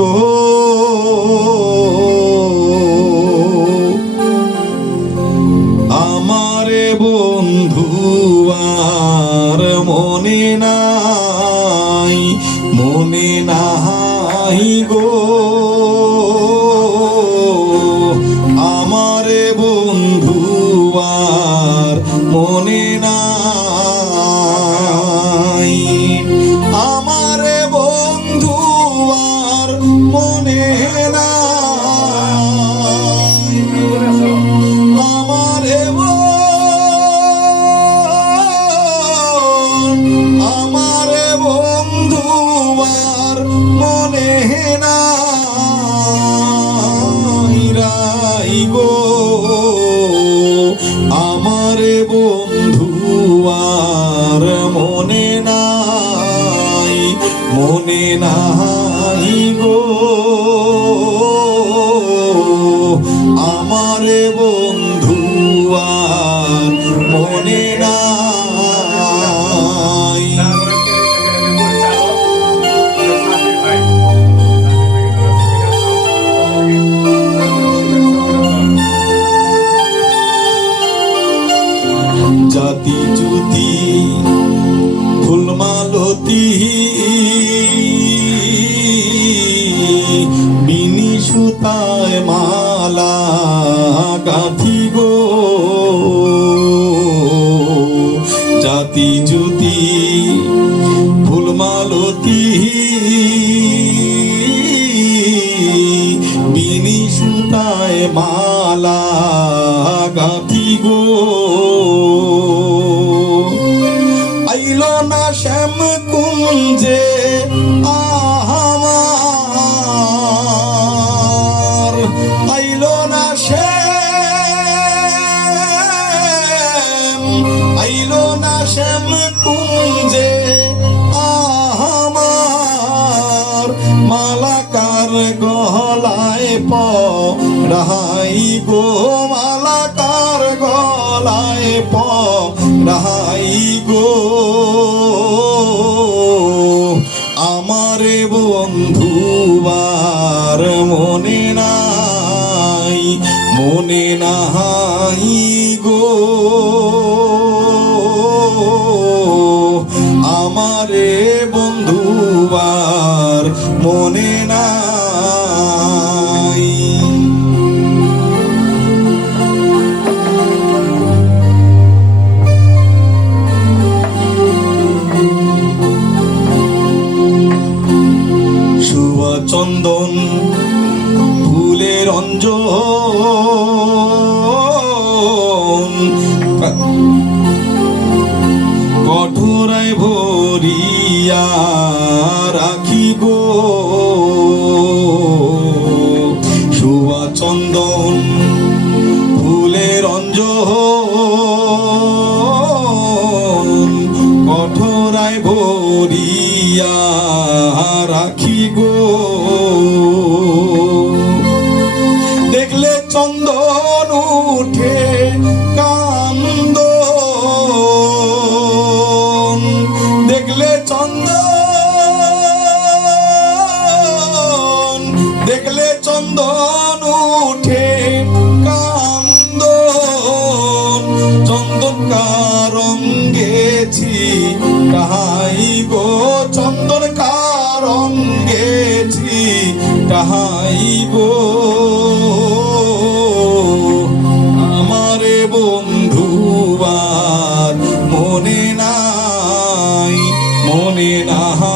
গো। আমারে বন্ধু আর মনে নাই মনে নাই গো। মনে নাই গো। আমার বন্ধু আর মনে সুতায় মালা গাথি গো। জাতি জুতি ফুলমালতি বিনি সুতায় মালা গাথি গো। আইলো না শ্যাম কুঞ্জে আইলো না শ্যাম কুঞ্জে। আহামার গো, মালাকার গলায় প রাহাই গো। আমারে বন্ধু, আর মনে নাই মনে নাই গো। চন্দন ফুলের অঞ্জ কঠোরায় ভরিয়া রাখিব। গো চন্দন ভরিয়া কাহাই গো আমারে বন্ধু বা মনে নাই মনে গো